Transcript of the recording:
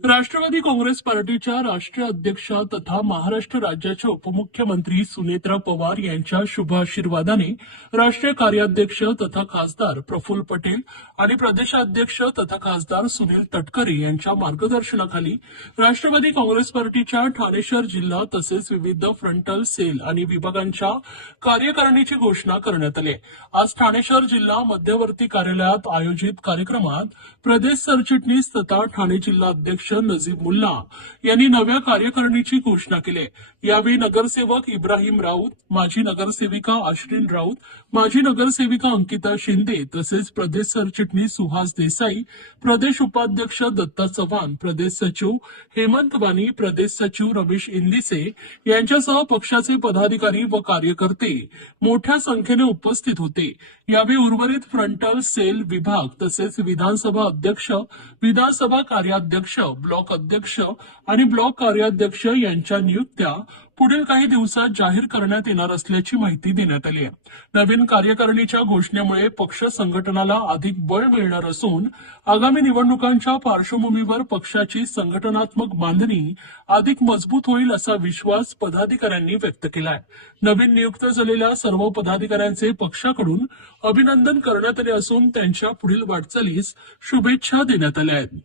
राष्ट्रवादी काँग्रेस पार्टीच्या राष्ट्रीय अध्यक्षा तथा महाराष्ट्र राज्याच्या उपमुख्यमंत्री सुनेत्रा पवार यांच्या शुभ आशीर्वादाने राष्ट्रीय कार्याध्यक्ष तथा खासदार प्रफुल्ल पटेल आणि प्रदेशाध्यक्ष तथा खासदार सुनील तटकरे यांच्या मार्गदर्शनाखाली राष्ट्रवादी काँग्रेस पार्टीच्या ठाणे शहर जिल्हा तसेच विविध फ्रंटल सेल आणि विभागांच्या कार्यकारिणीची घोषणा करण्यात आली. आज ठाणे शहर जिल्हा मध्यवर्ती कार्यालयात आयोजित कार्यक्रमात प्रदेश सरचिटणीस तथा ठाणे जिल्हा अध्यक्ष नजीब मुल्ला यांनी नव्या कार्यकारिणीची घोषणा केली. यावेळी नगरसेवक इब्राहिम राऊत, माजी नगरसेविका आश्रिन राऊत, माजी नगरसेविका अंकिता शिंदे तसेच प्रदेश सरचिटणीस सुहास देसाई, प्रदेश उपाध्यक्ष दत्ता चव्हाण, प्रदेश सचिव हेमंत वानी, प्रदेश सचिव रमेश इंदिसे यांच्यासह पक्षाचे पदाधिकारी व कार्यकर्ते मोठ्या संख्येने उपस्थित होते. यावेळी उर्वरित फ्रंटल सेल विभाग तसेच विधानसभा अध्यक्ष, विधानसभा कार्याध्यक्ष, ब्लॉक अध्यक्ष आणि ब्लॉक कार्याध्यक्ष यांच्या नियुक्त्या पुढील काही दिवसात जाहीर करण्यात येणार असल्याची माहिती देण्यात आली आहे. नवीन कार्यकारिणीच्या घोषणेमुळे पक्ष संघटनाला अधिक बळ मिळणार असून आगामी निवडणुकांच्या पार्श्वभूमीवर पक्षाची संघटनात्मक बांधणी अधिक मजबूत होईल असा विश्वास पदाधिकाऱ्यांनी व्यक्त केला आहे. नवीन नियुक्त झालेल्या सर्व पदाधिकाऱ्यांचे पक्षाकडून अभिनंदन करण्यात आले असून त्यांच्या पुढील वाटचालीस शुभेच्छा देण्यात आल्या आहेत.